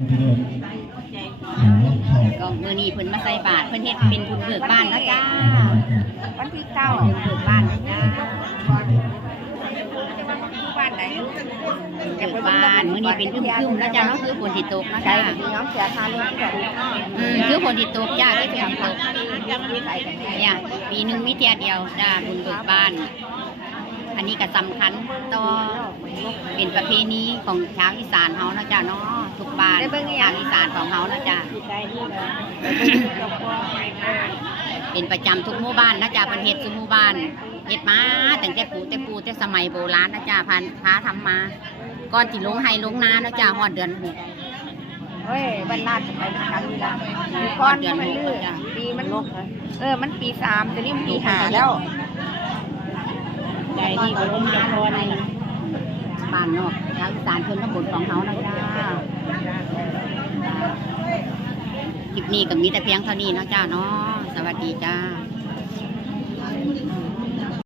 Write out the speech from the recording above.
ก็มื้อนี้เพิ่นมาใส่บาตรเพิ่นเฮ็ดเป็นบุญเบิกบ้านนะจ้าวันที่9บุญเบิกบ้านนะจ้าบ้านไหนเบิกบ้านมื้อนี้เป็นครึมๆนะจ้าเนาะคือฝนสิตกนะจ้าน้องเสียค่ารถคือฝนสิตกจ้าคือฝนสิตกเนี่ยปีนึงมีเที่ยเดียวจ้าบุญเบิกบ้านอันนี้ก็สำคัญต่อเป็นประเพณีของชาวอีสานเฮานะจ้าเนาะทุกบ้านชาวอีสานของเฮานะจ้าเป็นประจำทุกหมู่บ้านนะจ้าเพิ่นเฮ็ดทุกหมู่บ้านเฮ็ดมาตั้งแต่ปู่แต่สมัยโบราณนะจ้าพาทำมาก่อนที่ลงไห้ลงนานะจ้าฮอดเดือน6เฮ้ยบรรลาดไปทางนี้ละก้อนมันลื่นปีมันลกมันปี3จะนี่มันปี5แล้วใจดีก็ล้มจะพอในบ้านนอกชาวอีสานเพิ่นทั้งหมดของเฮานะจ้าคลิปนี้ก็มีแต่เพียงเท่านี้เนาะจ้าเนาะสวัสดีจ้า